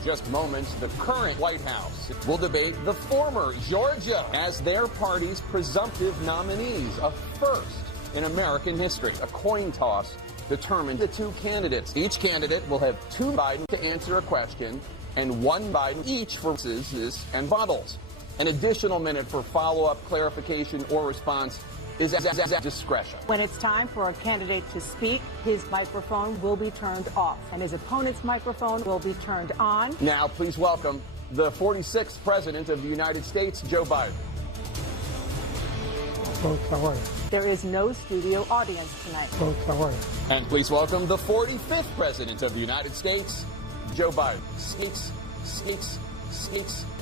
In just moments, the current White House will debate the former Georgia as their party's presumptive nominees, a first in American history. A coin toss determined the two candidates. Each candidate will have two Biden to answer a question and one Biden each for responses and bottles. An additional minute for follow-up, clarification, or response is at discretion. When it's time for a candidate to speak, his microphone will be turned off, and his opponent's microphone will be turned on. Now, please welcome the 46th President of the United States, Joe Biden. Folks, how are you? There is no studio audience tonight. Folks, how are you? And please welcome the 45th President of the United States, Joe Biden. Sneaks.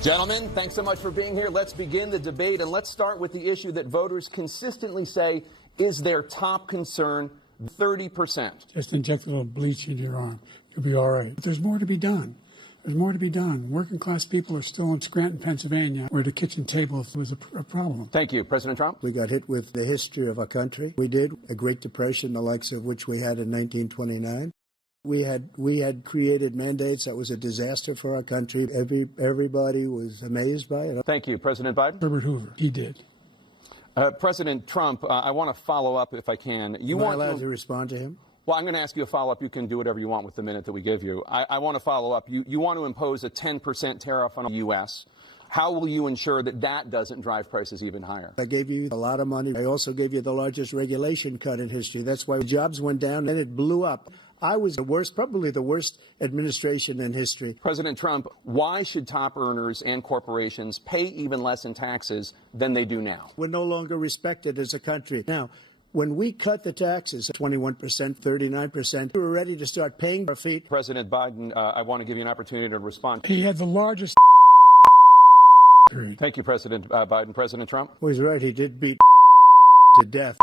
Gentlemen, thanks so much for being here. Let's begin the debate, and let's start with the issue that voters consistently say is their top concern, 30%. Just inject a little bleach into your arm. You'll be all right. But there's more to be done. There's more to be done. Working class people are still in Scranton, Pennsylvania, where the kitchen table was a problem. Thank you. President Trump? We got hit with the history of our country. We did a Great Depression, the likes of which we had in 1929. We had created mandates that was a disaster for our country. Everybody was amazed by it. Thank you. President Biden? Herbert Hoover, he did. President Trump, I want to follow up if I can. Am I allowed to respond to him? Well, I'm going to ask you a follow-up. You can do whatever you want with the minute that we give you. I want to follow up. You want to impose a 10% tariff on the U.S. How will you ensure that that doesn't drive prices even higher? I gave you a lot of money. I also gave you the largest regulation cut in history. That's why jobs went down and it blew up. I was probably the worst administration in history. President Trump, why should top earners and corporations pay even less in taxes than they do now? We're no longer respected as a country. Now, when we cut the taxes, 21%, 39%, we were ready to start paying our feet. President Biden, I want to give you an opportunity to respond. He had the largest period. Thank you, President Biden. President Trump? Well, he's right. He did beat to death.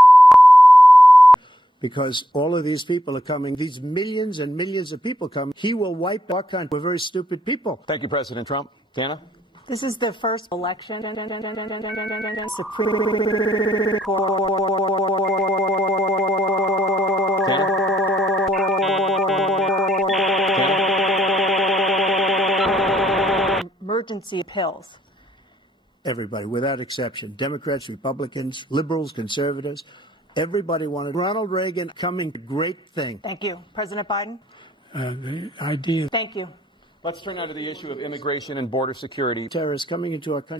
Because all of these people are coming, these millions and millions of people come. He will wipe our country. We're very stupid people. Thank you, President Trump. Dana? This is the first election. Supreme Court. Emergency pills. Everybody, without exception, Democrats, Republicans, liberals, conservatives, everybody wanted Ronald Reagan coming. Great thing. Thank you. President Biden? The idea. Thank you. Let's turn now to the issue of immigration and border security. Terrorists coming into our country.